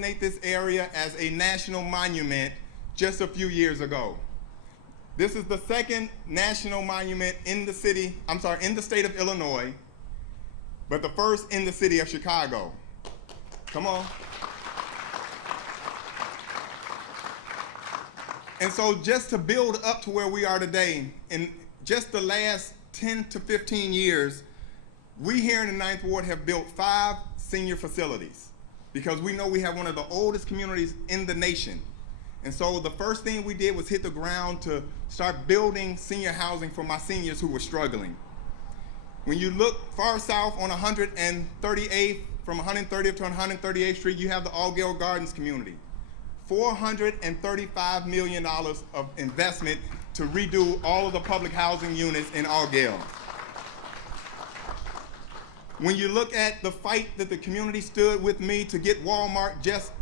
designate this area as a national monument just a few years ago. This is the second national monument in the state of Illinois, but the first in the city of Chicago. Come on. And so just to build up to where we are today, in just the last 10 to 15 years, we here in the Ninth Ward have built 5 senior facilities because we know we have one of the oldest communities in the nation. And so the first thing we did was hit the ground to start building senior housing for my seniors who were struggling. When you look far south on 138th, from 130th to 138th Street, you have the Allgale Gardens community. $435 million of investment to redo all of the public housing units in Allgale. When you look at the fight that the community stood with me to get Walmart just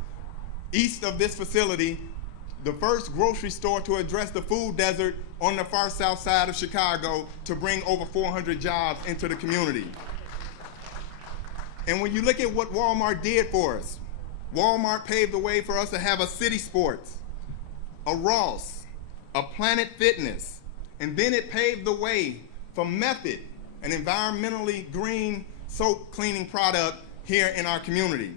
east of this facility, the first grocery store to address the food desert on the far south side of Chicago to bring over 400 jobs into the community. And when you look at what Walmart did for us, Walmart paved the way for us to have a City Sports, a Ross, a Planet Fitness, and then it paved the way for Method, an environmentally green soap cleaning product here in our community.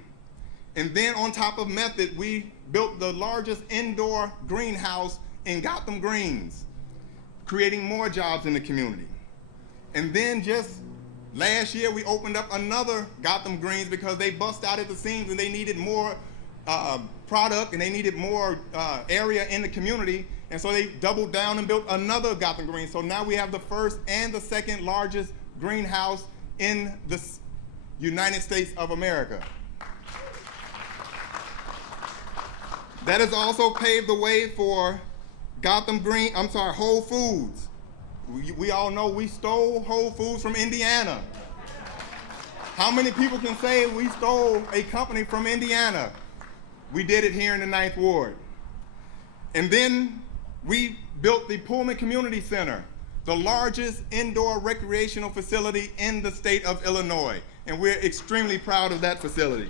And then on top of Method, we built the largest indoor greenhouse in Gotham Greens, creating more jobs in the community. And then just last year, we opened up another Gotham Greens because they bust out at the seams and they needed more product and they needed more area in the community. And so they doubled down and built another Gotham Greens. So now we have the first and the second largest greenhouse in the United States of America. That has also paved the way for Whole Foods. We all know we stole Whole Foods from Indiana. How many people can say we stole a company from Indiana? We did it here in the Ninth Ward. And then we built the Pullman Community Center, the largest indoor recreational facility in the state of Illinois. And we're extremely proud of that facility.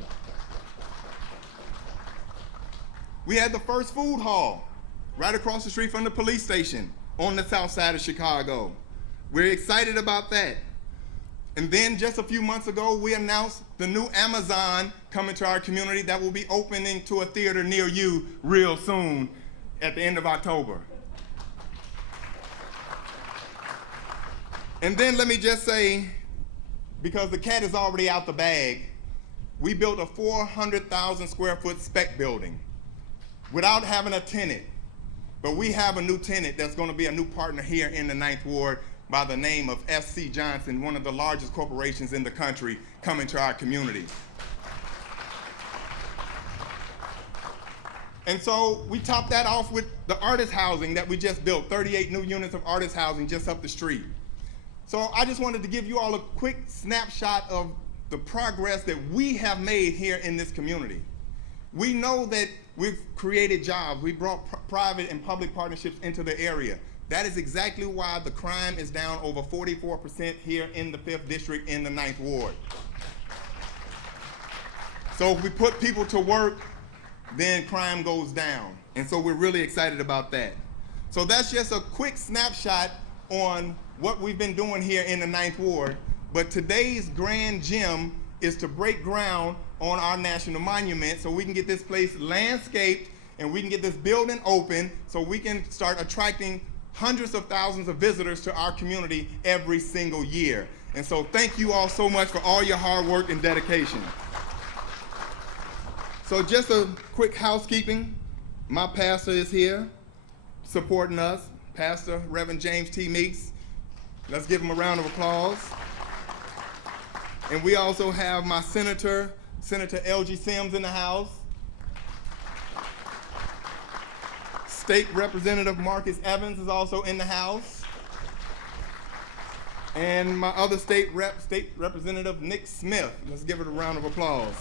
We had the first food hall right across the street from the police station on the south side of Chicago. We're excited about that. And then just a few months ago, we announced the new Amazon coming to our community that will be opening to a theater near you real soon at the end of October. And then let me just say, because the cat is already out the bag, we built a 400,000 square foot spec building without having a tenant. But we have a new tenant that's going to be a new partner here in the Ninth Ward by the name of F.C. Johnson, one of the largest corporations in the country, coming to our community. And so we topped that off with the artist housing that we just built, 38 new units of artist housing just up the street. So I just wanted to give you all a quick snapshot of the progress that we have made here in this community. We know that we've created jobs. We brought private and public partnerships into the area. That is exactly why the crime is down over 44% here in the 5th District in the 9th Ward. So if we put people to work, then crime goes down. And so we're really excited about that. So that's just a quick snapshot on what we've been doing here in the 9th Ward. But today's grand gem is to break ground on our national monument so we can get this place landscaped and we can get this building open so we can start attracting hundreds of thousands of visitors to our community every single year. And so thank you all so much for all your hard work and dedication. So just a quick housekeeping. My pastor is here supporting us, Pastor Reverend James T. Meeks. Let's give him a round of applause. And we also have my Senator L.G. Sims in the house. State Representative Marcus Evans is also in the house. And my other State Representative Nick Smith. Let's give it a round of applause.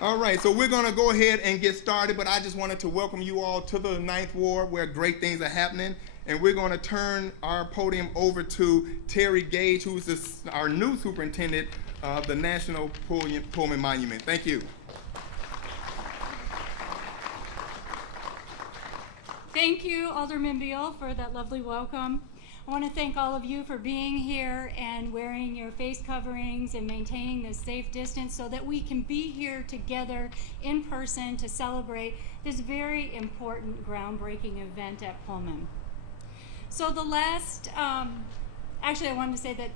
All right, so we're gonna go ahead and get started, but I just wanted to welcome you all to the 9th Ward where great things are happening. And we're gonna turn our podium over to Terry Gage, who's our new superintendent of the National Pullman Monument. Thank you. Thank you, Alderman Beal, for that lovely welcome. I want to thank all of you for being here and wearing your face coverings and maintaining this safe distance so that we can be here together in person to celebrate this very important groundbreaking event at Pullman. So the last, actually I wanted to say that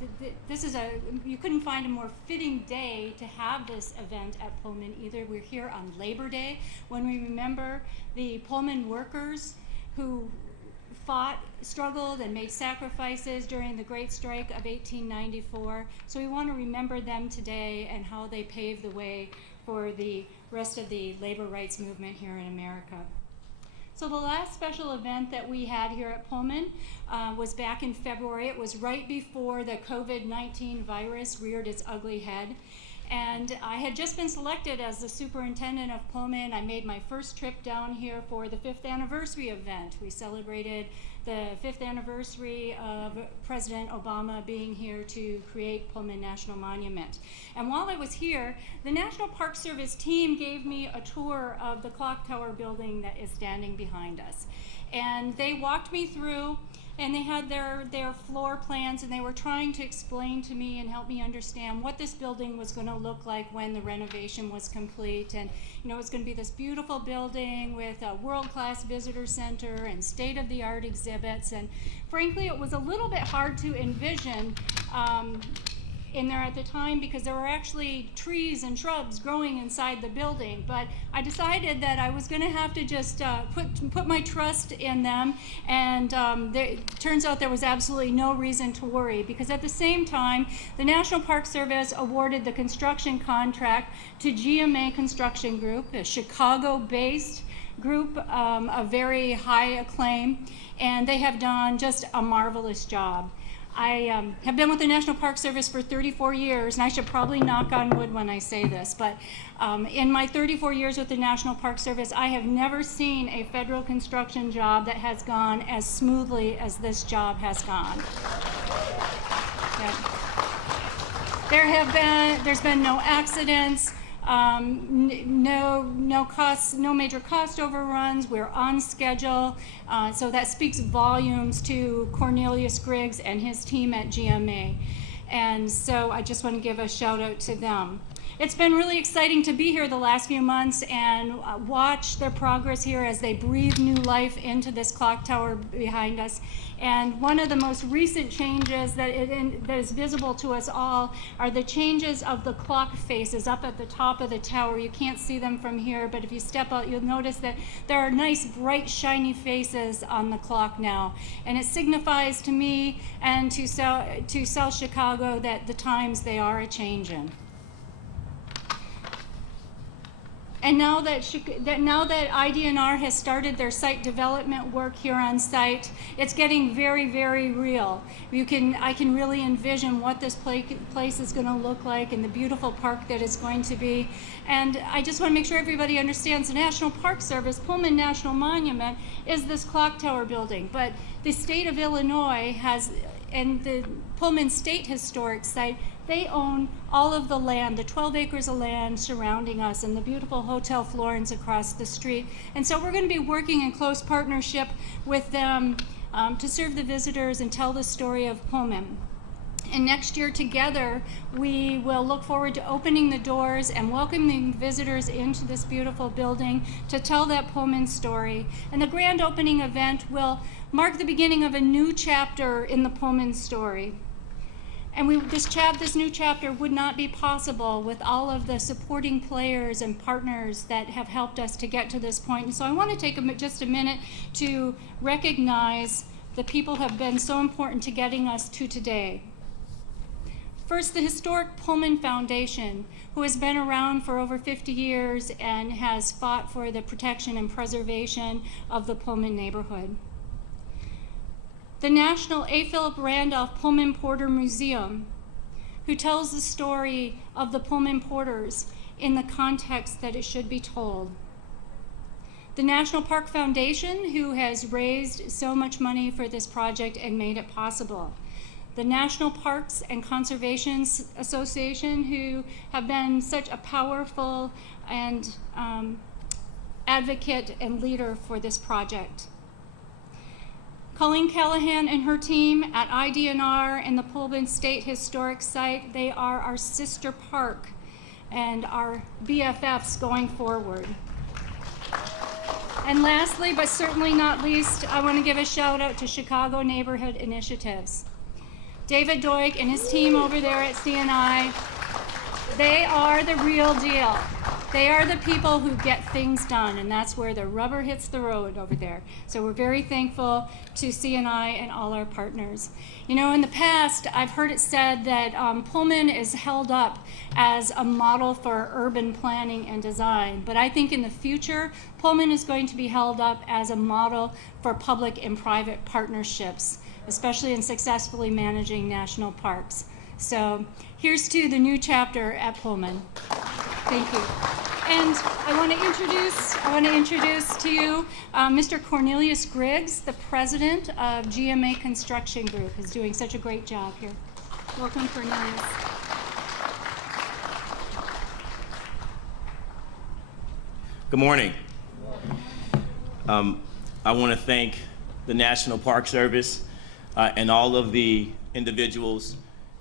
this is you couldn't find a more fitting day to have this event at Pullman either. We're here on Labor Day when we remember the Pullman workers who fought, struggled, and made sacrifices during the Great Strike of 1894. So we want to remember them today and how they paved the way for the rest of the labor rights movement here in America. So the last special event that we had here at Pullman was back in February. It was right before the COVID-19 virus reared its ugly head. And I had just been selected as the superintendent of Pullman. I made my first trip down here for the 5th anniversary event. We celebrated the 5th anniversary of President Obama being here to create Pullman National Monument. And while I was here, the National Park Service team gave me a tour of the clock tower building that is standing behind us. And they walked me through, and they had their floor plans, and they were trying to explain to me and help me understand what this building was going to look like when the renovation was complete. And you know, it's going to be this beautiful building with a world-class visitor center and state-of-the-art exhibits. And frankly, it was a little bit hard to envision in there at the time because there were actually trees and shrubs growing inside the building. But I decided that I was going to have to just put my trust in them, and it turns out there was absolutely no reason to worry, because at the same time the National Park Service awarded the construction contract to GMA Construction Group, a Chicago-based group of very high acclaim, and they have done just a marvelous job. I have been with the National Park Service for 34 years, and I should probably knock on wood when I say this, but in my 34 years with the National Park Service, I have never seen a federal construction job that has gone as smoothly as this job has gone. There's been no accidents, no major cost overruns. We're on schedule, so that speaks volumes to Cornelius Griggs and his team at GMA. And so I just want to give a shout out to them. It's been really exciting to be here the last few months and watch their progress here as they breathe new life into this clock tower behind us. And one of the most recent changes that is visible to us all are the changes of the clock faces up at the top of the tower. You can't see them from here, but if you step out, you'll notice that there are nice, bright, shiny faces on the clock now. And it signifies to me and to South Chicago that the times they are a-changin'. And now that IDNR has started their site development work here on site, it's getting very, very real. I can really envision what this place is going to look like and the beautiful park that it's going to be. And I just want to make sure everybody understands the National Park Service, Pullman National Monument, is this clock tower building. But the state of Illinois has, and the Pullman State Historic Site, they own all of the land, the 12 acres of land surrounding us, and the beautiful Hotel Florence across the street. And so we're going to be working in close partnership with them to serve the visitors and tell the story of Pullman. And next year together, we will look forward to opening the doors and welcoming visitors into this beautiful building to tell that Pullman story. And the grand opening event will mark the beginning of a new chapter in the Pullman story. And this new chapter would not be possible with all of the supporting players and partners that have helped us to get to this point. And so I want to take just a minute to recognize the people who have been so important to getting us to today. First, the historic Pullman Foundation, who has been around for over 50 years and has fought for the protection and preservation of the Pullman neighborhood. The National A. Philip Randolph Pullman Porter Museum, who tells the story of the Pullman Porters in the context that it should be told. The National Park Foundation, who has raised so much money for this project and made it possible. The National Parks and Conservation Association, who have been such a powerful and advocate and leader for this project. Colleen Callahan and her team at IDNR and the Pullman State Historic Site, they are our sister park and our BFFs going forward. And lastly, but certainly not least, I want to give a shout out to Chicago Neighborhood Initiatives. David Doig and his team over there at CNI, they are the real deal. They are the people who get things done, and that's where the rubber hits the road over there. So we're very thankful to CNI and all our partners. You know, in the past, I've heard it said that Pullman is held up as a model for urban planning and design, but I think in the future, Pullman is going to be held up as a model for public and private partnerships, especially in successfully managing national parks. So here's to the new chapter at Pullman. Thank you. And I want to introduce to you Mr. Cornelius Griggs, the president of GMA Construction Group, who's doing such a great job here. Welcome, Cornelius. Good morning. I want to thank the National Park Service and all of the individuals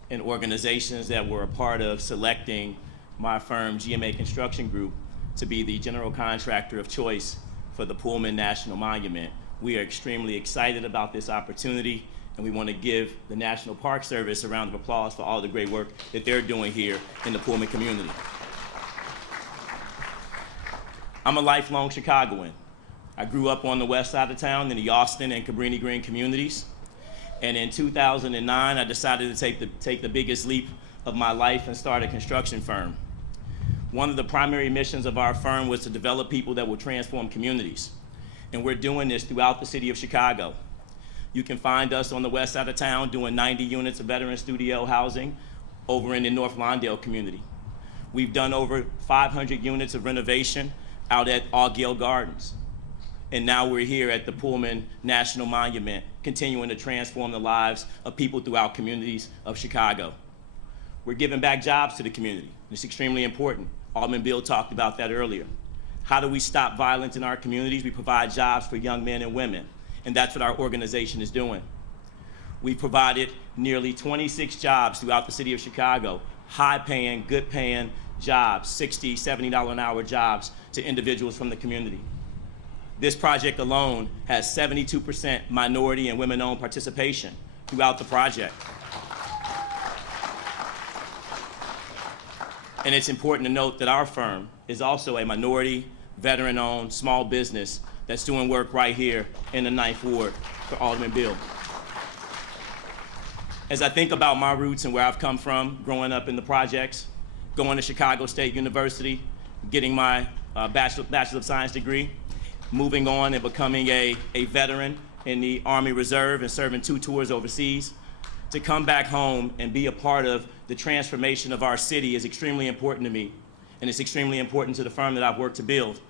and organizations that were a part of selecting my firm, GMA Construction Group, to be the general contractor of choice for the Pullman National Monument. We are extremely excited about this opportunity, and we want to give the National Park Service a round of applause for all the great work that they're doing here in the Pullman community. I'm a lifelong Chicagoan. I grew up on the west side of town in the Austin and Cabrini Green communities. And in 2009, I decided to take the biggest leap of my life and start a construction firm. One of the primary missions of our firm was to develop people that will transform communities. And we're doing this throughout the city of Chicago. You can find us on the west side of town doing 90 units of veteran studio housing over in the North Lawndale community. We've done over 500 units of renovation out at Augill Gardens. And now we're here at the Pullman National Monument, continuing to transform the lives of people throughout communities of Chicago. We're giving back jobs to the community. It's extremely important. Alderman Bill talked about that earlier. How do we stop violence in our communities? We provide jobs for young men and women, and that's what our organization is doing. We've provided nearly 26 jobs throughout the city of Chicago, high-paying, good-paying jobs, $60, $70 an hour jobs to individuals from the community. This project alone has 72% minority and women-owned participation throughout the project. And it's important to note that our firm is also a minority, veteran-owned small business that's doing work right here in the 9th Ward for Alderman Bill. As I think about my roots and where I've come from, growing up in the projects, going to Chicago State University, getting my Bachelor of Science degree, moving on and becoming a veteran in the Army Reserve and serving 2 tours overseas, to come back home and be a part of the transformation of our city is extremely important to me, and it's extremely important to the firm that I've worked to build.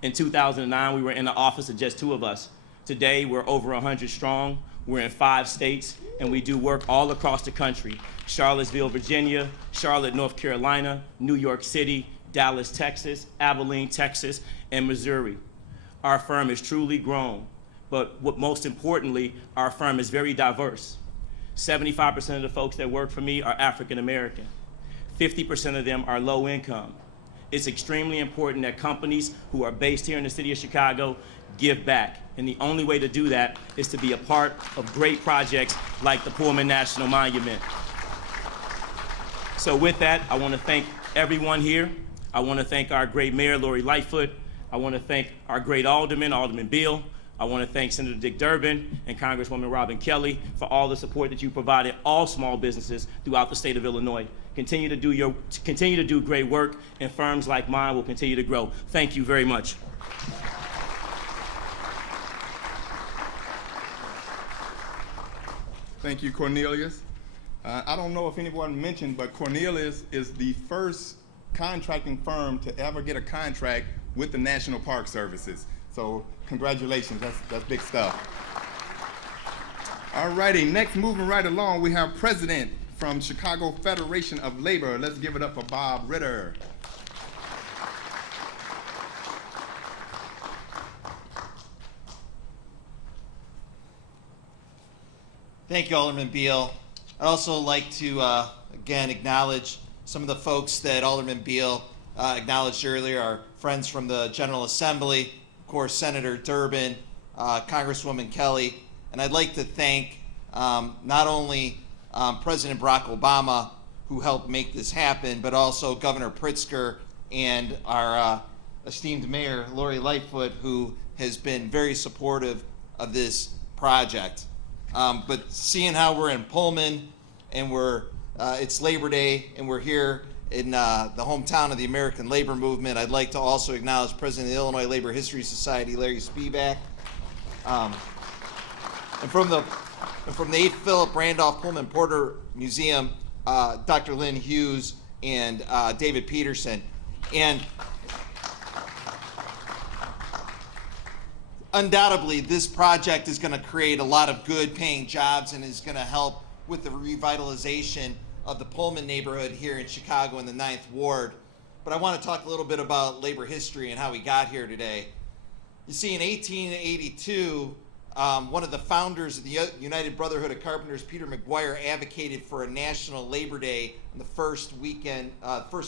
In 2009, we were in the office of just 2 of us. Today, we're over 100 strong. We're in 5 states, and we do work all across the country: Charlottesville, Virginia, Charlotte, North Carolina, New York City, Dallas, Texas, Abilene, Texas, and Missouri. Our firm is truly grown, but most importantly, our firm is very diverse. 75% of the folks that work for me are African American. 50% of them are low income. It's extremely important that companies who are based here in the city of Chicago give back. And the only way to do that is to be a part of great projects like the Pullman National Monument. So with that, I want to thank everyone here. I want to thank our great mayor, Lori Lightfoot. I want to thank our great alderman, Alderman Beal. I want to thank Senator Dick Durbin and Congresswoman Robin Kelly for all the support that you provided all small businesses throughout the state of Illinois. Continue to do great work, and firms like mine will continue to grow. Thank you very much. Thank you, Cornelius. I don't know if anyone mentioned, but Cornelius is the first contracting firm to ever get a contract with the National Park Services. So congratulations, that's big stuff. All righty, next, moving right along, we have President from Chicago Federation of Labor. Let's give it up for Bob Ritter. Thank you, Alderman Beal. I'd also like to, again, acknowledge some of the folks that Alderman Beal acknowledged earlier, our friends from the General Assembly, of course, Senator Durbin, Congresswoman Kelly, and I'd like to thank not only President Barack Obama, who helped make this happen, but also Governor Pritzker and our esteemed Mayor, Lori Lightfoot, who has been very supportive of this project. But seeing how we're in Pullman and it's Labor Day and we're here in the hometown of the American labor movement, I'd like to also acknowledge President of the Illinois Labor History Society, Larry Spivak. And from the 8th Philip Randolph Pullman Porter Museum, Dr. Lynn Hughes and David Peterson. And undoubtedly, this project is going to create a lot of good paying jobs and is going to help with the revitalization of the Pullman neighborhood here in Chicago in the 9th Ward. But I want to talk a little bit about labor history and how we got here today. You see, in 1882, one of the founders of the United Brotherhood of Carpenters, Peter Mcguire, advocated for a national Labor Day on the first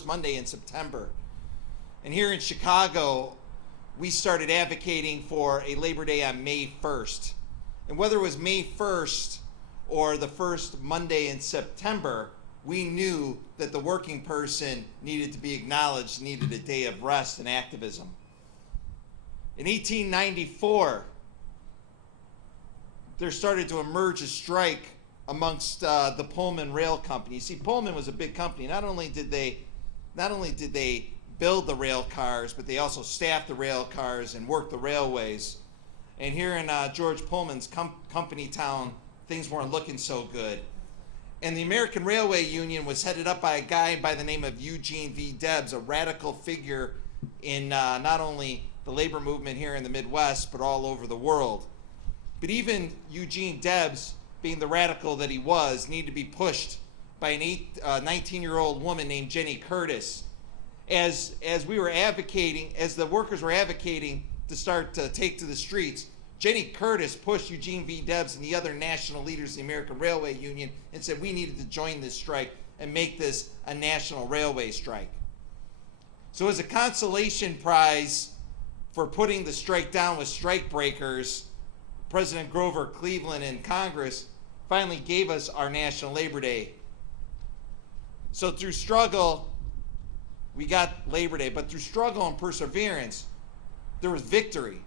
Monday in September. And here in Chicago, we started advocating for a Labor Day on May 1st. And whether it was May 1st or the first Monday in September, we knew that the working person needed to be acknowledged, needed a day of rest and activism. In 1894, there started to emerge a strike amongst the Pullman Rail Company. You see, Pullman was a big company. Not only did they build the rail cars, but they also staffed the rail cars and worked the railways. And here in George Pullman's company town, things weren't looking so good. And the American Railway Union was headed up by a guy by the name of Eugene V. Debs, a radical figure in not only the labor movement here in the Midwest, but all over the world. But even Eugene Debs, being the radical that he was, needed to be pushed by an 19-year-old woman named Jenny Curtis. As we were advocating, as the workers were advocating to start to take to the streets, Jenny Curtis pushed Eugene V. Debs and the other national leaders of the American Railway Union and said we needed to join this strike and make this a national railway strike. So as a consolation prize for putting the strike down with strike breakers, President Grover Cleveland and Congress finally gave us our National Labor Day. So through struggle, we got Labor Day, but through struggle and perseverance, there was victory.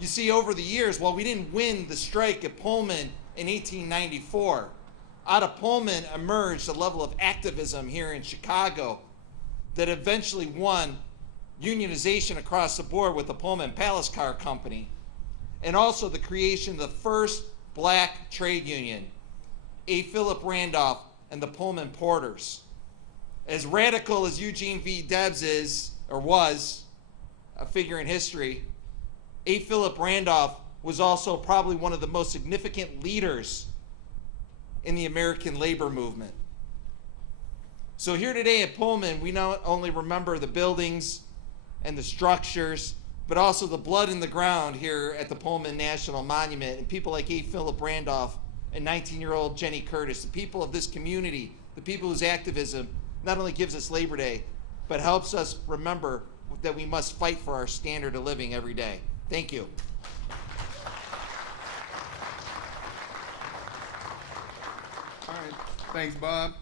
You see, over the years, while we didn't win the strike at Pullman in 1894, out of Pullman emerged a level of activism here in Chicago that eventually won unionization across the board with the Pullman Palace Car Company, and also the creation of the first black trade union, A. Philip Randolph and the Pullman Porters. As radical as Eugene V. Debs is, or was, a figure in history, A. Philip Randolph was also probably one of the most significant leaders in the American labor movement. So here today at Pullman, we not only remember the buildings and the structures, but also the blood in the ground here at the Pullman National Monument, and people like A. Philip Randolph and 19-year-old Jenny Curtis, the people of this community, the people whose activism not only gives us Labor Day, but helps us remember that we must fight for our standard of living every day. Thank you. All right, thanks, Bob.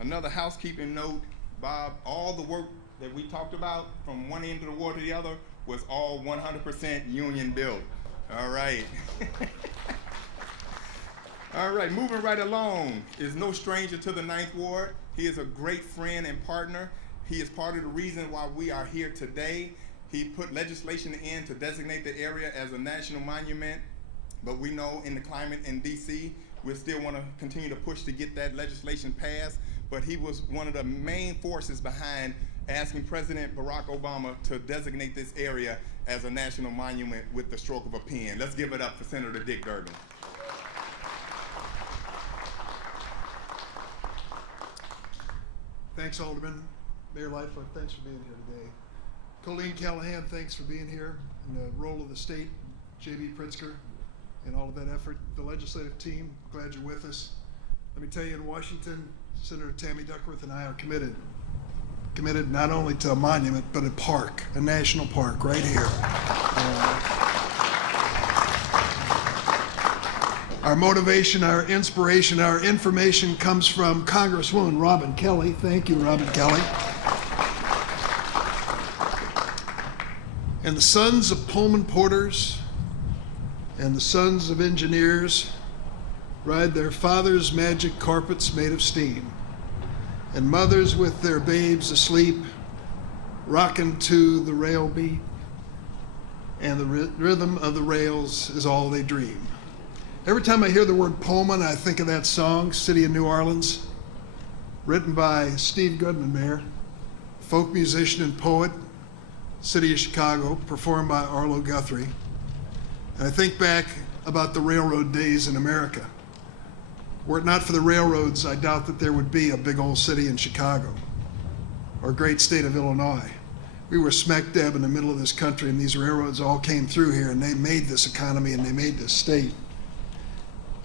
Another housekeeping note, Bob, all the work that we talked about from one end of the ward to the other was all 100% union built. All right. All right, moving right along is no stranger to the 9th Ward. He is a great friend and partner. He is part of the reason why we are here today. He put legislation in to designate the area as a national monument, but we know in the climate in DC, we still want to continue to push to get that legislation passed, but he was one of the main forces behind asking President Barack Obama to designate this area as a national monument with the stroke of a pen. Let's give it up for Senator Dick Durbin. Thanks, Alderman. Mayor Lightfoot, thanks for being here today. Colleen Callahan, thanks for being here in the role of the state. J.B. Pritzker and all of that effort. The legislative team, glad you're with us. Let me tell you, in Washington, Senator Tammy Duckworth and I are committed not only to a monument, but a park, a national park right here. Our motivation, our inspiration, our information comes from Congresswoman Robin Kelly. Thank you, Robin Kelly. And the sons of Pullman porters and the sons of engineers ride their fathers' magic carpets made of steam, and mothers with their babes asleep, rocking to the rail beat, and the rhythm of the rails is all they dream. Every time I hear the word Pullman, I think of that song, City of New Orleans, written by Steve Goodman, Mayor, folk musician and poet, City of Chicago, performed by Arlo Guthrie. And I think back about the railroad days in America. Were it not for the railroads, I doubt that there would be a big old city in Chicago or great state of Illinois. We were smack dab in the middle of this country, and these railroads all came through here, and they made this economy and they made this state.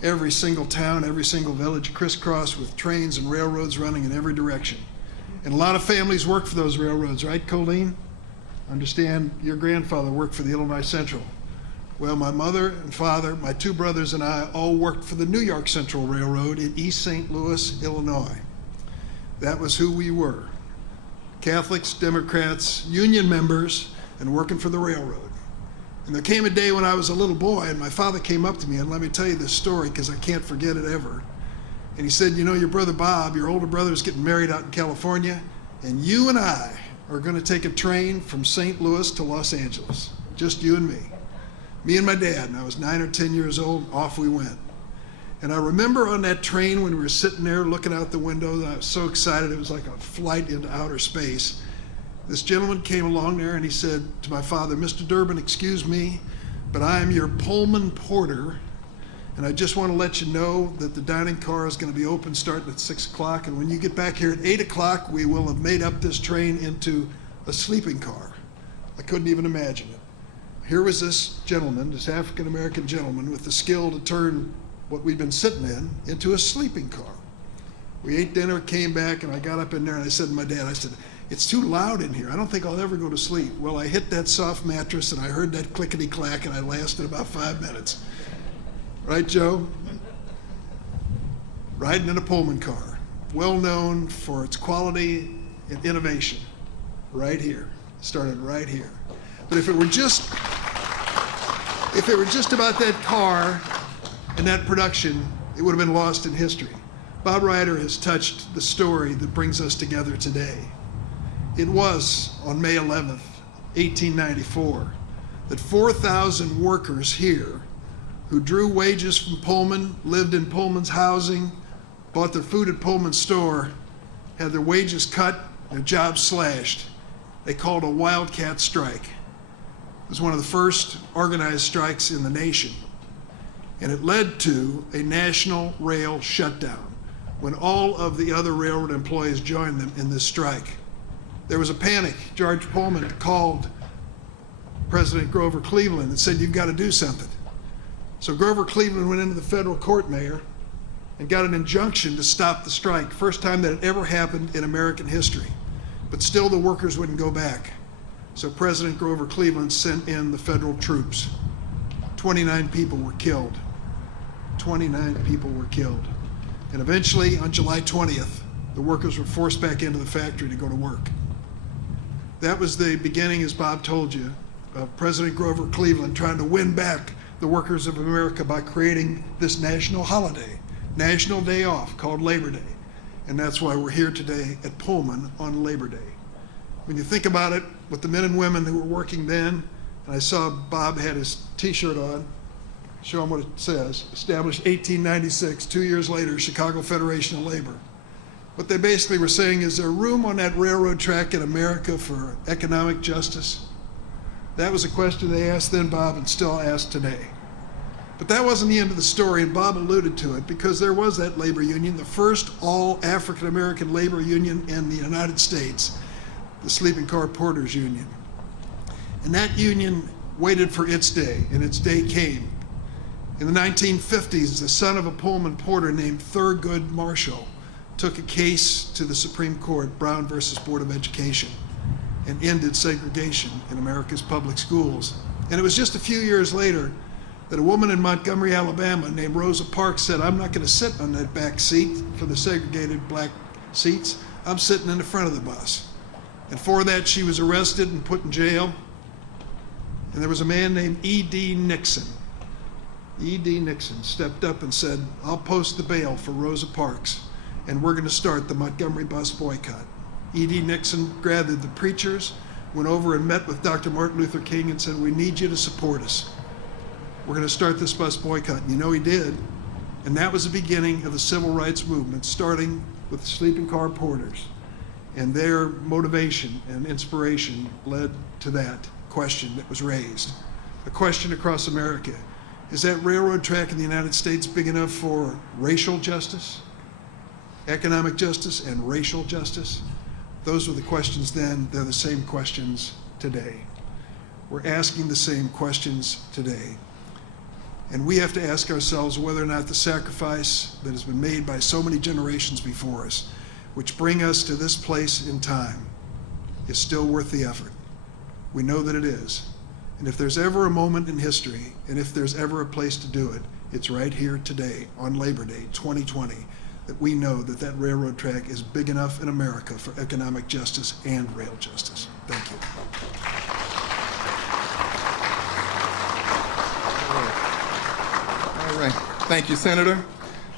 Every single town, every single village crisscrossed with trains and railroads running in every direction. And a lot of families worked for those railroads, right, Colleen? Understand your grandfather worked for the Illinois Central. Well, my mother and father, my two brothers and I all worked for the New York Central Railroad in East St. Louis, Illinois. That was who we were. Catholics, Democrats, union members, and working for the railroad. And there came a day when I was a little boy, and my father came up to me, and let me tell you this story because I can't forget it ever. And he said, you know, your brother Bob, your older brother, is getting married out in California, and you and I are going to take a train from St. Louis to Los Angeles, just you and me. Me and my dad, and I was 9 or 10 years old, off we went. And I remember on that train when we were sitting there looking out the window, and I was so excited, it was like a flight into outer space. This gentleman came along there and he said to my father, Mr. Durbin, excuse me, but I am your Pullman porter, and I just want to let you know that the dining car is going to be open starting at 6 o'clock, and when you get back here at 8 o'clock, we will have made up this train into a sleeping car. I couldn't even imagine it. Here was this gentleman, this African-American gentleman, with the skill to turn what we'd been sitting in into a sleeping car. We ate dinner, came back, and I got up in there and I said to my dad, I said, it's too loud in here. I don't think I'll ever go to sleep. Well, I hit that soft mattress and I heard that clickety-clack and I lasted about 5 minutes. Right, Joe? Riding in a Pullman car, well known for its quality and innovation. Right here, started right here. But if it were just about that car and that production, it would have been lost in history. Bob Ryder has touched the story that brings us together today. It was on May 11th, 1894, that 4,000 workers here who drew wages from Pullman, lived in Pullman's housing, bought their food at Pullman's store, had their wages cut, their jobs slashed. They called a Wildcat Strike. It was one of the first organized strikes in the nation. And it led to a national rail shutdown when all of the other railroad employees joined them in this strike. There was a panic. George Pullman called President Grover Cleveland and said, you've got to do something. So Grover Cleveland went into the federal court, Mayor, and got an injunction to stop the strike. First time that it ever happened in American history. But still the workers wouldn't go back. So President Grover Cleveland sent in the federal troops. 29 people were killed. 29 people were killed. And eventually, on July 20th, the workers were forced back into the factory to go to work. That was the beginning, as Bob told you, of President Grover Cleveland trying to win back the workers of America by creating this national holiday, national day off called Labor Day. And that's why we're here today at Pullman on Labor Day. When you think about it, with the men and women who were working then, and I saw Bob had his t-shirt on, show them what it says, established 1896, 2 years later, Chicago Federation of Labor. What they basically were saying is there room on that railroad track in America for economic justice? That was a question they asked then, Bob, and still asked today. But that wasn't the end of the story, and Bob alluded to it, because there was that labor union, the first all African-American labor union in the United States, the Sleeping Car Porters Union. And that union waited for its day, and its day came. In the 1950s, the son of a Pullman porter named Thurgood Marshall took a case to the Supreme Court, Brown versus Board of Education, and ended segregation in America's public schools. And it was just a few years later that a woman in Montgomery, Alabama named Rosa Parks said, "I'm not going to sit on that back seat for the segregated black seats. I'm sitting in the front of the bus." And for that, she was arrested and put in jail. And there was a man named E.D. Nixon. E.D. Nixon stepped up and said, "I'll post the bail for Rosa Parks, and we're going to start the Montgomery bus boycott." E.D. Nixon gathered the preachers, went over and met with Dr. Martin Luther King and said, "We need you to support us. We're going to start this bus boycott." And you know he did. And that was the beginning of the civil rights movement, starting with sleeping car porters. And their motivation and inspiration led to that question that was raised. A question across America: is that railroad track in the United States big enough for racial justice, economic justice, and racial justice? Those were the questions then. They're the same questions today. We're asking the same questions today. And we have to ask ourselves whether or not the sacrifice that has been made by so many generations before us, which bring us to this place in time, is still worth the effort. We know that it is. And if there's ever a moment in history, and if there's ever a place to do it, it's right here today on Labor Day 2020, that we know that that railroad track is big enough in America for economic justice and rail justice. Thank you. All right. Thank you, Senator.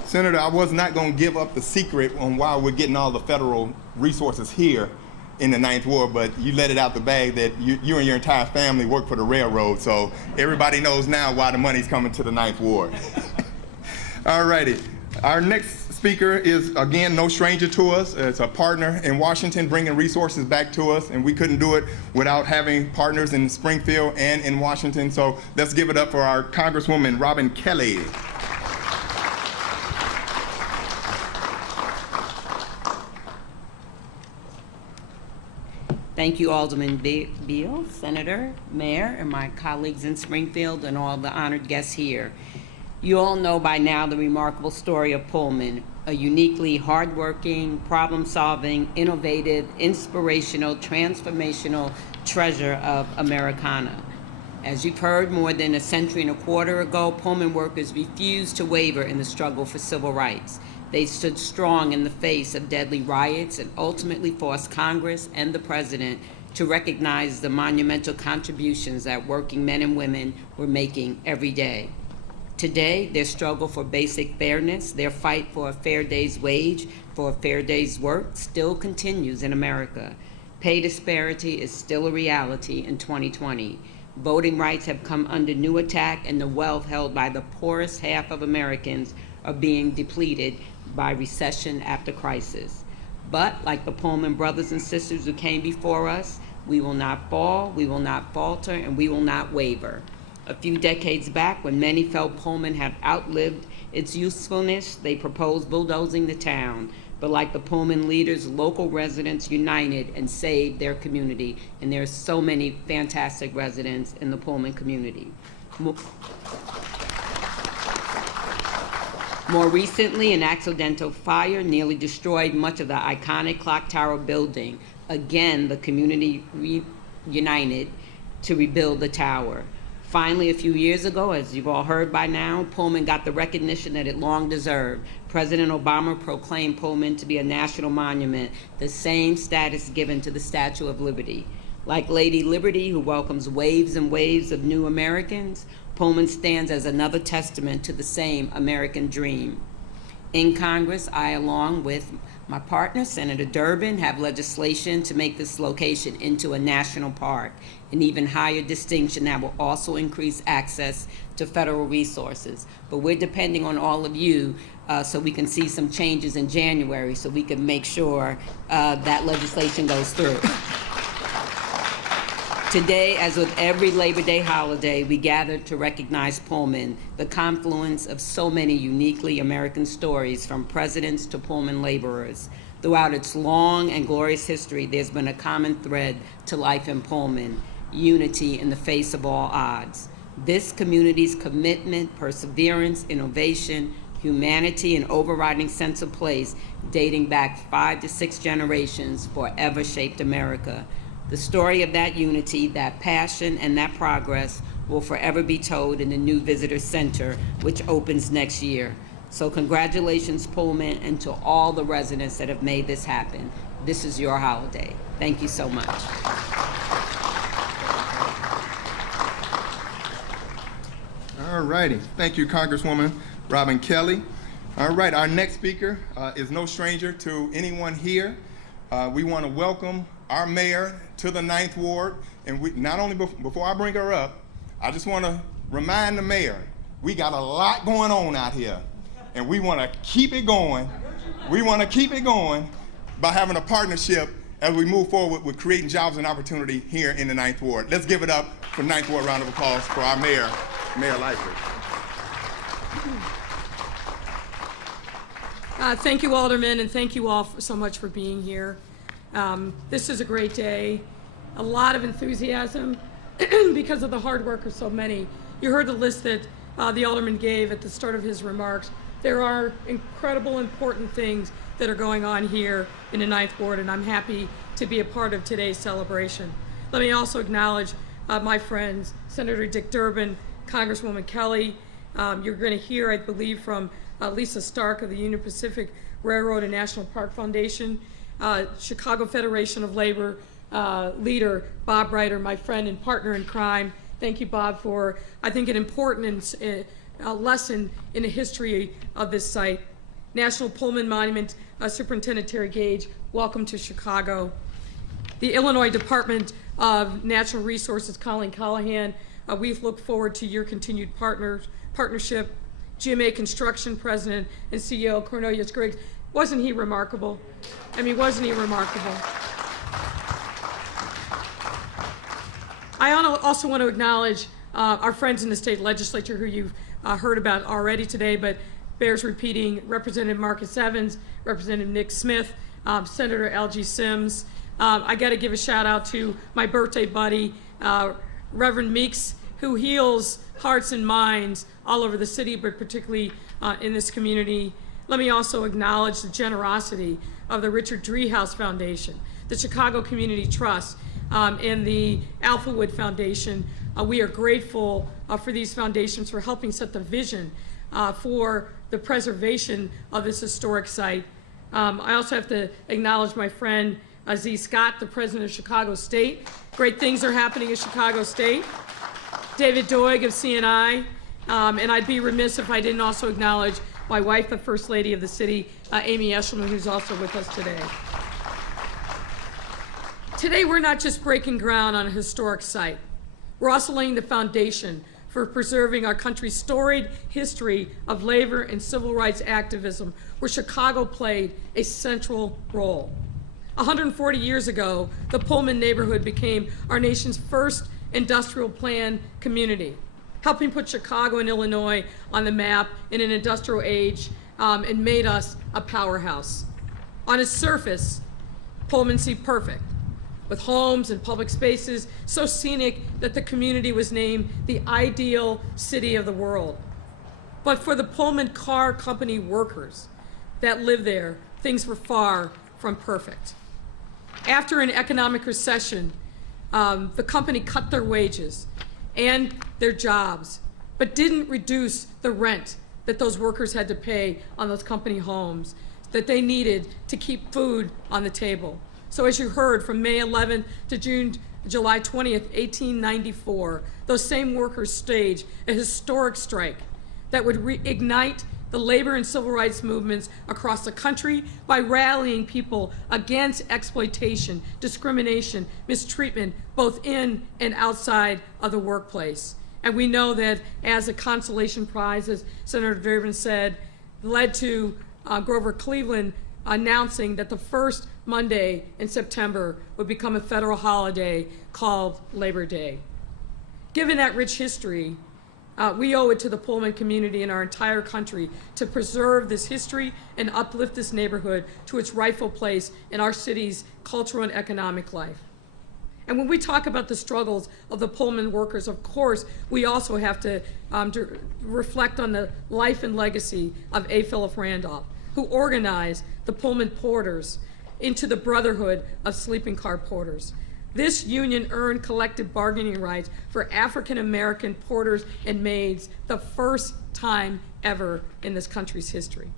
Senator, I was not going to give up the secret on why we're getting all the federal resources here in the Ninth Ward, but you let it out the bag that you and your entire family work for the railroad, so everybody knows now why the money's coming to the Ninth Ward. All righty. Our next speaker is, again, no stranger to us. It's a partner in Washington bringing resources back to us, and we couldn't do it without having partners in Springfield and in Washington, so let's give it up for our Congresswoman Robin Kelly. Thank you, Alderman Beal, Senator, Mayor, and my colleagues in Springfield, and all the honored guests here. You all know by now the remarkable story of Pullman, a uniquely hardworking, problem-solving, innovative, inspirational, transformational treasure of Americana. As you've heard, more than a century and a quarter ago, Pullman workers refused to waver in the struggle for civil rights. They stood strong in the face of deadly riots and ultimately forced Congress and the President to recognize the monumental contributions that working men and women were making every day. Today, their struggle for basic fairness, their fight for a fair day's wage, for a fair day's work, still continues in America. Pay disparity is still a reality in 2020. Voting rights have come under new attack, and the wealth held by the poorest half of Americans are being depleted by recession after crisis. But like the Pullman brothers and sisters who came before us, we will not fall, we will not falter, and we will not waver. A few decades back, when many felt Pullman had outlived its usefulness, they proposed bulldozing the town. But like the Pullman leaders, local residents united and saved their community. And there are so many fantastic residents in the Pullman community. More recently, an accidental fire nearly destroyed much of the iconic Clock Tower building. Again, the community united to rebuild the tower. Finally, a few years ago, as you've all heard by now, Pullman got the recognition that it long deserved. President Obama proclaimed Pullman to be a national monument, the same status given to the Statue of Liberty. Like Lady Liberty, who welcomes waves and waves of new Americans, Pullman stands as another testament to the same American dream. In Congress, I, along with my partner, Senator Durbin, have legislation to make this location into a national park, an even higher distinction that will also increase access to federal resources. But we're depending on all of you so we can see some changes in January so we can make sure that legislation goes through. Today, as with every Labor Day holiday, we gather to recognize Pullman, the confluence of so many uniquely American stories from presidents to Pullman laborers. Throughout its long and glorious history, there's been a common thread to life in Pullman: unity in the face of all odds. This community's commitment, perseverance, innovation, humanity, and overriding sense of place dating back 5 to 6 generations forever shaped America. The story of that unity, that passion, and that progress will forever be told in the new Visitor Center, which opens next year. So congratulations, Pullman, and to all the residents that have made this happen. This is your holiday. Thank you so much. All righty. Thank you, Congresswoman Robin Kelly. All right, our next speaker is no stranger to anyone here. We want to welcome our mayor to the 9th Ward. And we not only, before I bring her up, I just want to remind the mayor, we got a lot going on out here. And we want to keep it going. We want to keep it going by having a partnership as we move forward with creating jobs and opportunity here in the 9th Ward. Let's give it up for 9th Ward. Round of applause for our mayor, Mayor Lightfoot. Thank you, Alderman, and thank you all so much for being here. This is a great day. A lot of enthusiasm because of the hard work of so many. You heard the list that the Alderman gave at the start of his remarks. There are incredible, important things that are going on here in the 9th Ward, and I'm happy to be a part of today's celebration. Let me also acknowledge my friends, Senator Dick Durbin, Congresswoman Kelly. You're going to hear, I believe, from Lisa Stark of the Union Pacific Railroad and National Park Foundation, Chicago Federation of Labor leader Bob Reiter, my friend and partner in crime. Thank you, Bob, for, I think, an important lesson in the history of this site. National Pullman Monument Superintendent Terry Gage, welcome to Chicago. The Illinois Department of Natural Resources, Colleen Callahan, we look forward to your continued partnership. GMA Construction President and CEO Cornelius Griggs, wasn't he remarkable? I mean, wasn't he remarkable? I also want to acknowledge our friends in the state legislature who you've heard about already today, but bears repeating: Representative Marcus Evans, Representative Nick Smith, Senator L.G. Sims. I got to give a shout out to my birthday buddy, Reverend Meeks, who heals hearts and minds all over the city, but particularly in this community. Let me also acknowledge the generosity of the Richard Driehaus Foundation, the Chicago Community Trust, and the Alphawood Foundation. We are grateful for these foundations for helping set the vision for the preservation of this historic site. I also have to acknowledge my friend Z. Scott, the president of Chicago State. Great things are happening in Chicago State. David Doig of CNI, and I'd be remiss if I didn't also acknowledge my wife, the First Lady of the city, Amy Eshelman, who's also with us today. Today, we're not just breaking ground on a historic site. We're also laying the foundation for preserving our country's storied history of labor and civil rights activism, where Chicago played a central role. 140 years ago, the Pullman neighborhood became our nation's first industrial plan community, helping put Chicago and Illinois on the map in an industrial age, and made us a powerhouse. On its surface, Pullman seemed perfect, with homes and public spaces so scenic that the community was named the ideal city of the world. But for the Pullman Car Company workers that lived there, things were far from perfect. After an economic recession, the company cut their wages and their jobs, but didn't reduce the rent that those workers had to pay on those company homes that they needed to keep food on the table. So as you heard, from May 11th to July 20th, 1894, those same workers staged a historic strike that would reignite the labor and civil rights movements across the country by rallying people against exploitation, discrimination, mistreatment, both in and outside of the workplace. And we know that as a consolation prize, as Senator Durbin said, led to Grover Cleveland announcing that the first Monday in September would become a federal holiday called Labor Day. Given that rich history, we owe it to the Pullman community and our entire country to preserve this history and uplift this neighborhood to its rightful place in our city's cultural and economic life. And when we talk about the struggles of the Pullman workers, of course, we also have to reflect on the life and legacy of A. Philip Randolph, who organized the Pullman Porters into the Brotherhood of Sleeping Car Porters. This union earned collective bargaining rights for African American porters and maids the first time ever in this country's history.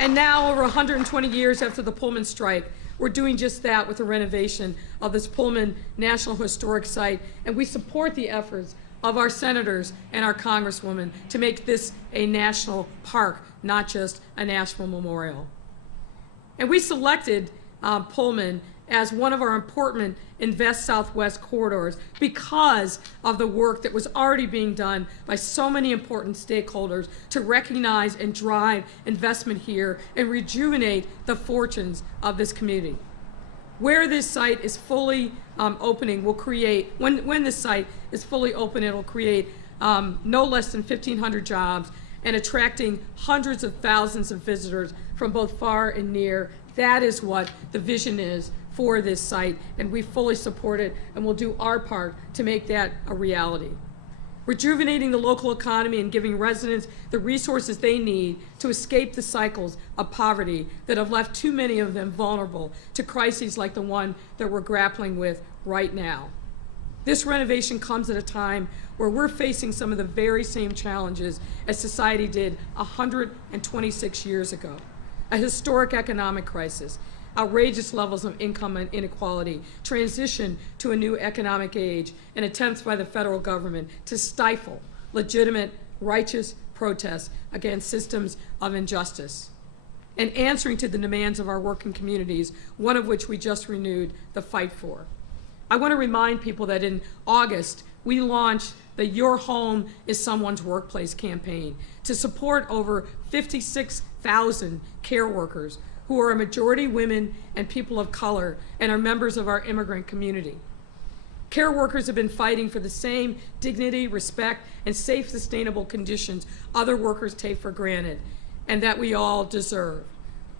And now, over 120 years after the Pullman strike, we're doing just that with the renovation of this Pullman National Historic Site, and we support the efforts of our senators and our congresswomen to make this a national park, not just a national memorial. And we selected Pullman as one of our important Invest Southwest corridors because of the work that was already being done by so many important stakeholders to recognize and drive investment here and rejuvenate the fortunes of this community. Where this site is fully opening will create, when this site is fully open, it will create no less than 1,500 jobs and attracting hundreds of thousands of visitors from both far and near. That is what the vision is for this site, and we fully support it and will do our part to make that a reality. Rejuvenating the local economy and giving residents the resources they need to escape the cycles of poverty that have left too many of them vulnerable to crises like the one that we're grappling with right now. This renovation comes at a time where we're facing some of the very same challenges as society did 126 years ago. A historic economic crisis, outrageous levels of income and inequality, transition to a new economic age, and attempts by the federal government to stifle legitimate, righteous protests against systems of injustice, and answering to the demands of our working communities, one of which we just renewed the fight for. I want to remind people that in August, we launched the Your Home is Someone's Workplace campaign to support over 56,000 care workers who are a majority women and people of color and are members of our immigrant community. Care workers have been fighting for the same dignity, respect, and safe, sustainable conditions other workers take for granted and that we all deserve.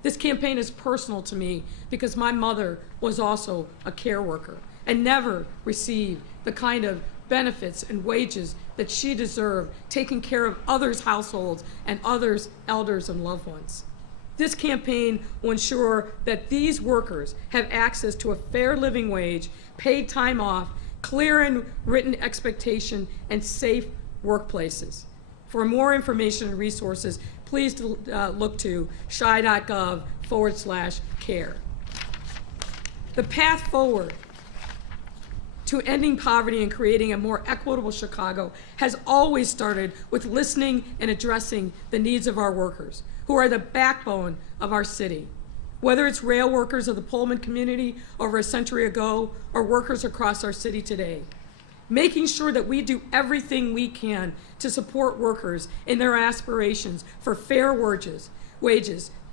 This campaign is personal to me because my mother was also a care worker and never received the kind of benefits and wages that she deserved, taking care of others' households and others' elders and loved ones. This campaign will ensure that these workers have access to a fair living wage, paid time off, clear and written expectation, and safe workplaces. For more information and resources, please look to chi.gov/care. The path forward to ending poverty and creating a more equitable Chicago has always started with listening and addressing the needs of our workers, who are the backbone of our city. Whether it's rail workers of the Pullman community over a century ago or workers across our city today. Making sure that we do everything we can to support workers in their aspirations for fair wages,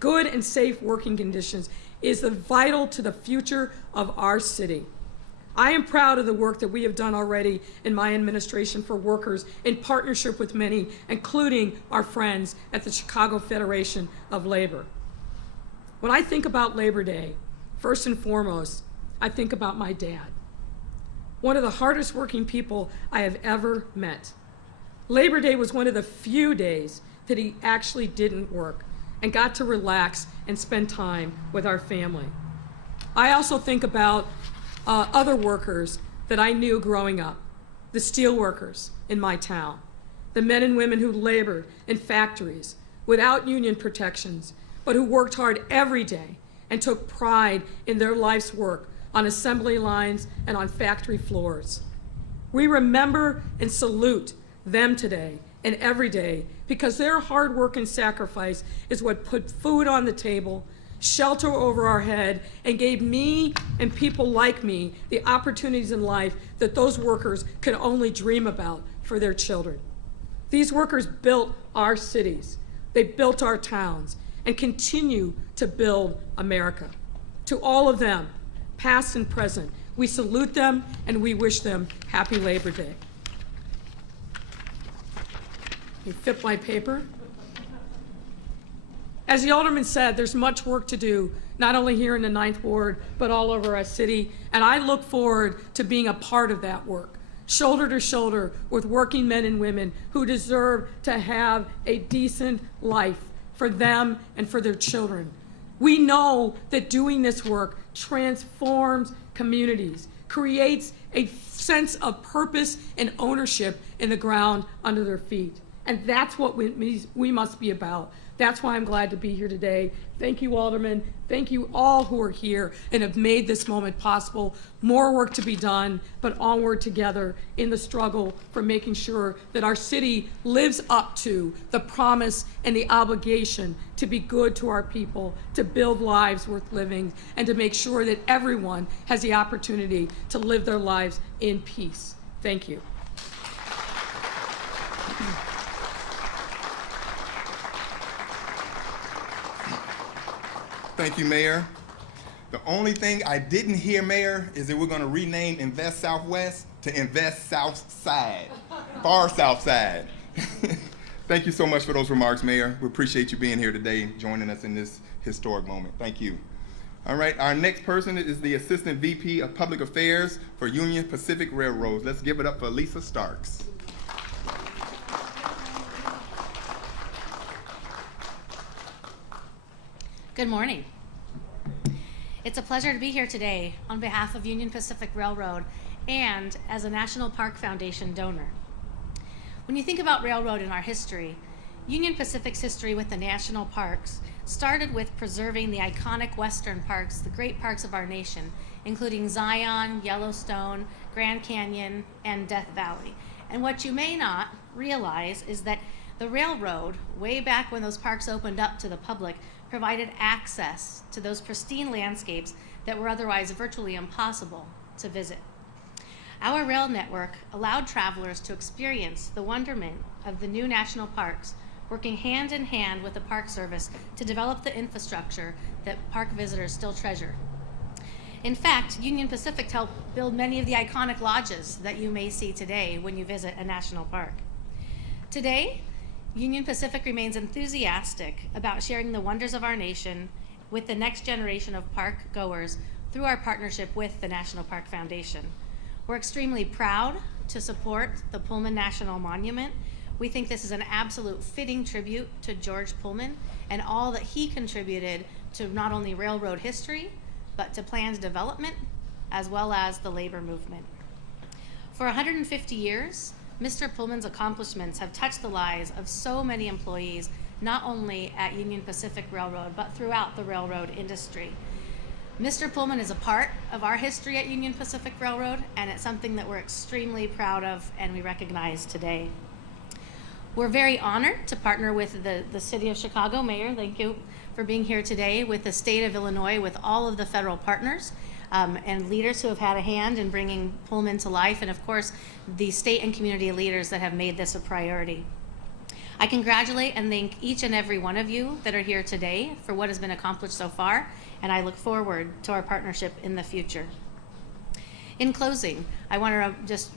good and safe working conditions is vital to the future of our city. I am proud of the work that we have done already in my administration for workers in partnership with many, including our friends at the Chicago Federation of Labor. When I think about Labor Day, first and foremost, I think about my dad, one of the hardest working people I have ever met. Labor Day was one of the few days that he actually didn't work and got to relax and spend time with our family. I also think about other workers that I knew growing up, the steel workers in my town, the men and women who labored in factories without union protections, but who worked hard every day and took pride in their life's work on assembly lines and on factory floors. We remember and salute them today and every day because their hard work and sacrifice is what put food on the table, shelter over our head, and gave me and people like me the opportunities in life that those workers could only dream about for their children. These workers built our cities, they built our towns, and continue to build America. To all of them, past and present, we salute them and we wish them happy Labor Day. You flip my paper. As the Alderman said, there's much work to do, not only here in the 9th Ward, but all over our city, and I look forward to being a part of that work, shoulder to shoulder with working men and women who deserve to have a decent life for them and for their children. We know that doing this work transforms communities, creates a sense of purpose and ownership in the ground under their feet. And that's what we must be about. That's why I'm glad to be here today. Thank you, Alderman. Thank you all who are here and have made this moment possible. More work to be done, but onward together in the struggle for making sure that our city lives up to the promise and the obligation to be good to our people, to build lives worth living, and to make sure that everyone has the opportunity to live their lives in peace. Thank you. Thank you, Mayor. The only thing I didn't hear, Mayor, is that we're going to rename Invest Southwest to Invest South Side, far South Side. Thank you so much for those remarks, Mayor. We appreciate you being here today, joining us in this historic moment. Thank you. All right, our next person is the Assistant VP of Public Affairs for Union Pacific Railroad. Let's give it up for Lisa Starks. Good morning. It's a pleasure to be here today on behalf of Union Pacific Railroad and as a National Park Foundation donor. When you think about railroad in our history, Union Pacific's history with the national parks started with preserving the iconic western parks, the great parks of our nation, including Zion, Yellowstone, Grand Canyon, and Death Valley. And what you may not realize is that the railroad, way back when those parks opened up to the public, provided access to those pristine landscapes that were otherwise virtually impossible to visit. Our rail network allowed travelers to experience the wonderment of the new national parks, working hand in hand with the Park Service to develop the infrastructure that park visitors still treasure. In fact, Union Pacific helped build many of the iconic lodges that you may see today when you visit a national park. Today, Union Pacific remains enthusiastic about sharing the wonders of our nation with the next generation of park goers through our partnership with the National Park Foundation. We're extremely proud to support the Pullman National Monument. We think this is an absolute fitting tribute to George Pullman and all that he contributed to not only railroad history, but to planned development, as well as the labor movement. For 150 years, Mr. Pullman's accomplishments have touched the lives of so many employees, not only at Union Pacific Railroad, but throughout the railroad industry. Mr. Pullman is a part of our history at Union Pacific Railroad, and it's something that we're extremely proud of and we recognize today. We're very honored to partner with the City of Chicago. Mayor, thank you for being here today, with the state of Illinois, with all of the federal partners and leaders who have had a hand in bringing Pullman to life, and of course, the state and community leaders that have made this a priority. I congratulate and thank each and every one of you that are here today for what has been accomplished so far, and I look forward to our partnership in the future. In closing, I want to just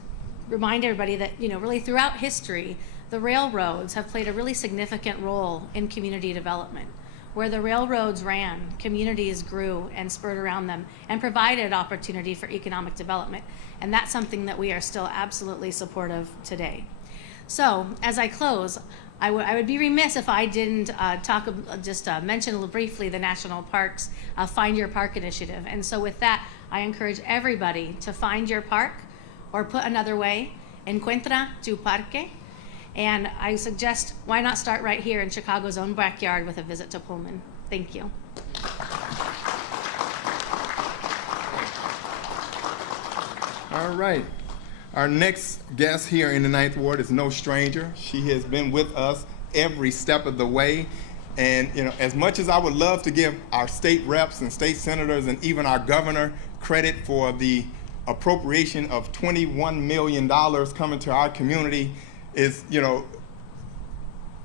remind everybody that, really throughout history, the railroads have played a really significant role in community development. Where the railroads ran, communities grew and spurred around them and provided opportunity for economic development. And that's something that we are still absolutely supportive today. So as I close, I would be remiss if I didn't mention briefly the National Parks Find Your Park initiative. And so with that, I encourage everybody to find your park, or put another way, encuentra tu parque. And I suggest, why not start right here in Chicago's own backyard with a visit to Pullman? Thank you. All right. Our next guest here in the 9th Ward is no stranger. She has been with us every step of the way. And as much as I would love to give our state reps and state senators and even our governor credit for the appropriation of $21 million coming to our community,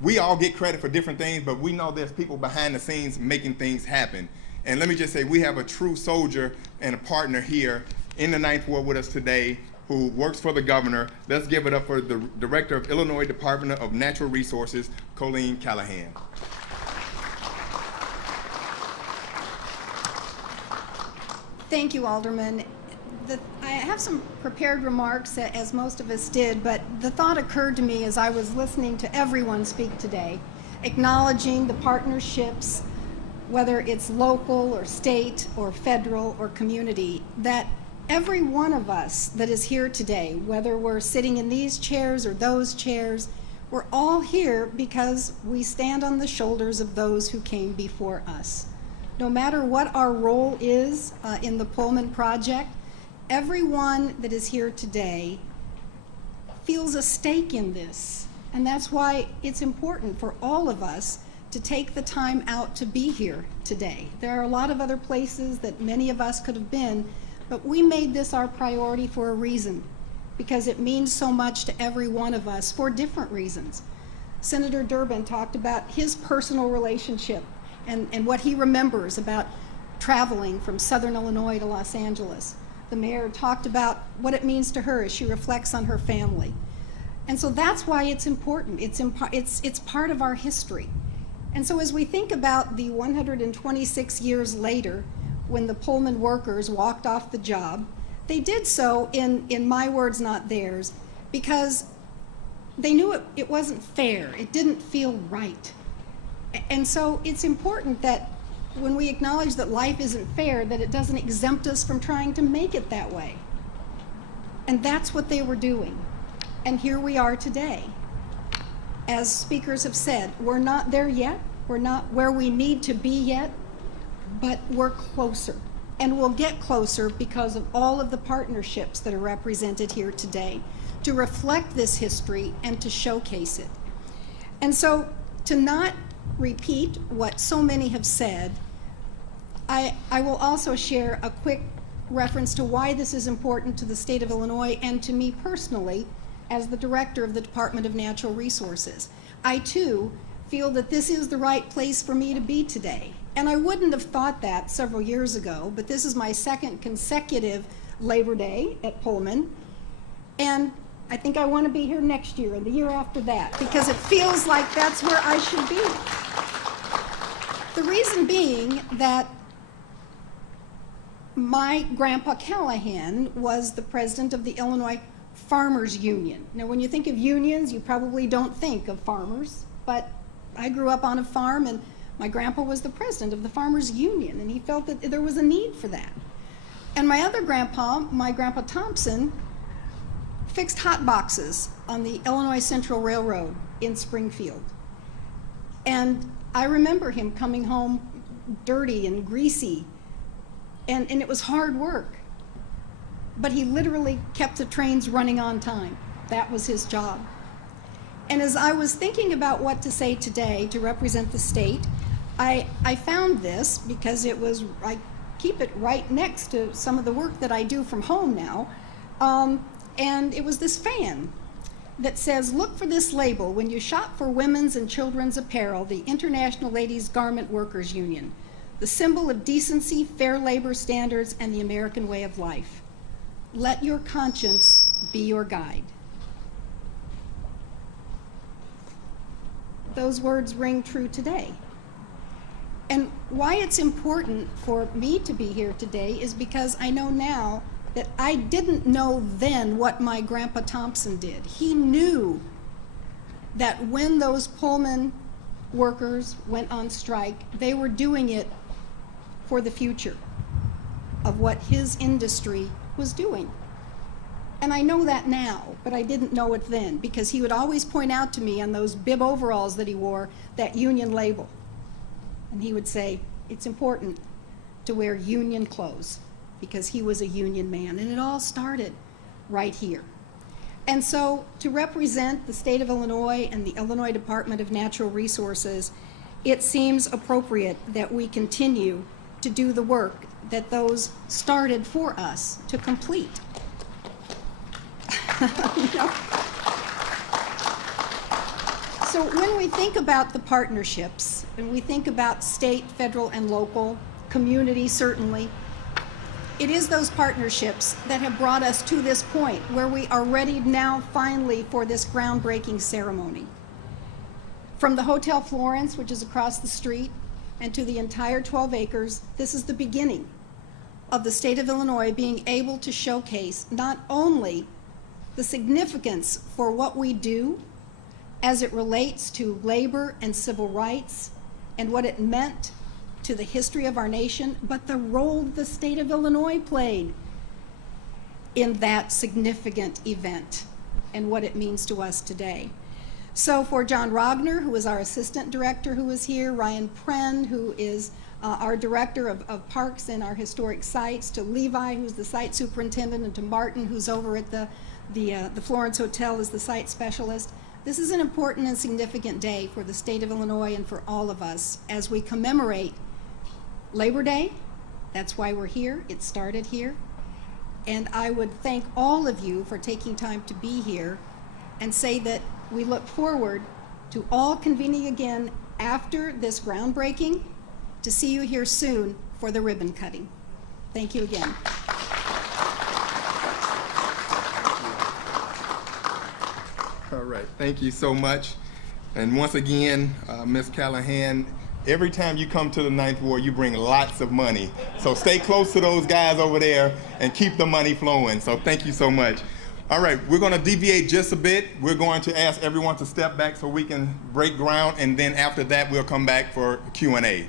we all get credit for different things, but we know there's people behind the scenes making things happen. And let me just say, we have a true soldier and a partner here in the 9th Ward with us today who works for the governor. Let's give it up for the Director of Illinois Department of Natural Resources, Colleen Callahan. Thank you, Alderman. I have some prepared remarks, as most of us did, but the thought occurred to me as I was listening to everyone speak today, acknowledging the partnerships, whether it's local or state or federal or community, that every one of us that is here today, whether we're sitting in these chairs or those chairs, we're all here because we stand on the shoulders of those who came before us. No matter what our role is in the Pullman project, everyone that is here today feels a stake in this. And that's why it's important for all of us to take the time out to be here today. There are a lot of other places that many of us could have been, but we made this our priority for a reason, because it means so much to every one of us for different reasons. Senator Durbin talked about his personal relationship and what he remembers about traveling from Southern Illinois to Los Angeles. The mayor talked about what it means to her as she reflects on her family. And so that's why it's important. It's part of our history. And so as we think about the 126 years later, when the Pullman workers walked off the job, they did so in my words, not theirs, because they knew it wasn't fair. It didn't feel right. And so it's important that when we acknowledge that life isn't fair, that it doesn't exempt us from trying to make it that way. And that's what they were doing. And here we are today. As speakers have said, we're not there yet. We're not where we need to be yet, but we're closer. And we'll get closer because of all of the partnerships that are represented here today to reflect this history and to showcase it. And so to not repeat what so many have said, I will also share a quick reference to why this is important to the state of Illinois and to me personally as the director of the Department of Natural Resources. I too feel that this is the right place for me to be today. And I wouldn't have thought that several years ago, but this is my second consecutive Labor Day at Pullman. And I think I want to be here next year and the year after that, because it feels like that's where I should be. The reason being that my grandpa Callahan was the president of the Illinois Farmers Union. Now, when you think of unions, you probably don't think of farmers, but I grew up on a farm and my grandpa was the president of the Farmers Union, and he felt that there was a need for that. And my other grandpa, my grandpa Thompson, fixed hot boxes on the Illinois Central Railroad in Springfield. And I remember him coming home dirty and greasy, and it was hard work. But he literally kept the trains running on time. That was his job. And as I was thinking about what to say today to represent the state, I found this because I keep it right next to some of the work that I do from home now. And it was this fan that says, "Look for this label when you shop for women's and children's apparel, the International Ladies Garment Workers Union, the symbol of decency, fair labor standards, and the American way of life. Let your conscience be your guide." Those words ring true today. And why it's important for me to be here today is because I know now that I didn't know then what my grandpa Thompson did. He knew that when those Pullman workers went on strike, they were doing it for the future of what his industry was doing. And I know that now, but I didn't know it then, because he would always point out to me on those bib overalls that he wore that union label. And he would say, it's important to wear union clothes, because he was a union man. And it all started right here. And so to represent the state of Illinois and the Illinois Department of Natural Resources, it seems appropriate that we continue to do the work that those started for us to complete. So when we think about the partnerships, and we think about state, federal, and local, community certainly, it is those partnerships that have brought us to this point where we are ready now finally for this groundbreaking ceremony. From the Hotel Florence, which is across the street, and to the entire 12 acres, this is the beginning of the state of Illinois being able to showcase not only the significance for what we do as it relates to labor and civil rights and what it meant to the history of our nation, but the role the state of Illinois played in that significant event and what it means to us today. So for John Rogner, who is our assistant director who is here, Ryan Pren, who is our director of parks and our historic sites, to Levi, who's the site superintendent, and to Martin, who's over at the Florence Hotel as the site specialist. This is an important and significant day for the state of Illinois and for all of us as we commemorate Labor Day. That's why we're here. It started here. And I would thank all of you for taking time to be here and say that we look forward to all convening again after this groundbreaking to see you here soon for the ribbon cutting. Thank you again. All right, thank you so much. And once again, Ms. Callahan, every time you come to the Ninth Ward, you bring lots of money. So stay close to those guys over there and keep the money flowing. So thank you so much. All right, we're going to deviate just a bit. We're going to ask everyone to step back so we can break ground, and then after that, we'll come back for Q&A.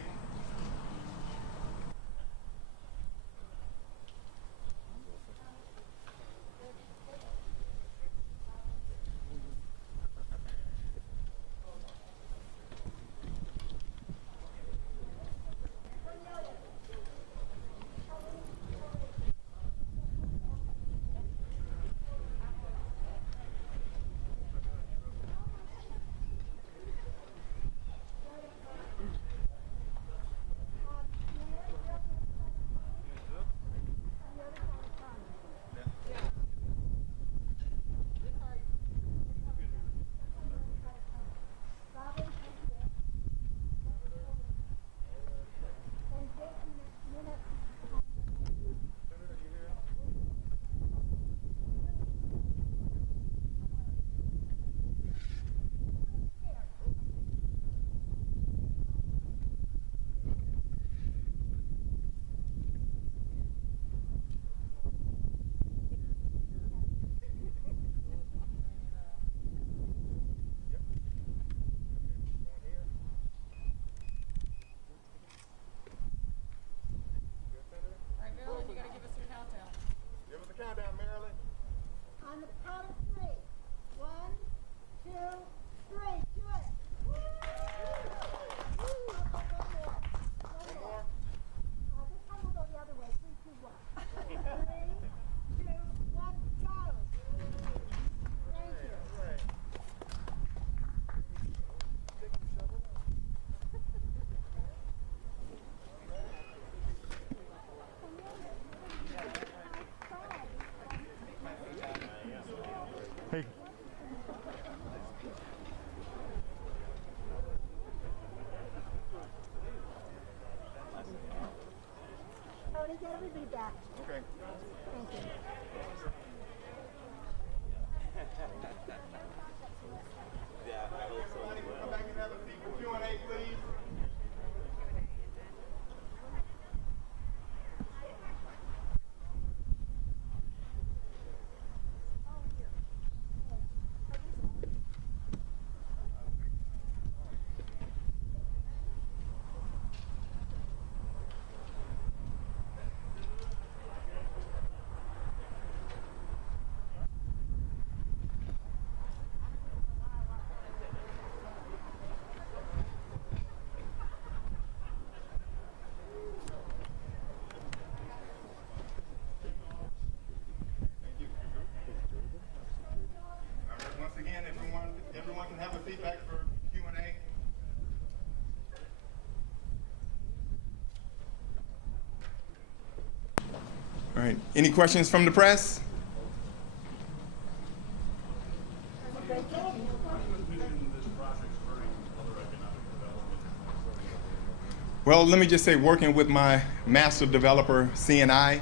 On the count of 3. 1, 2, 3. Do it. One more. This time we'll go the other way. 3, 2, 1. 3, 2, 1, go. Thank you. Tony, get everybody back. Okay. Thank you. Come back and have a seat for Q&A, please. Once again, everyone can have a seat back for Q&A. All right, any questions from the press? Well, let me just say, working with my master developer, C&I,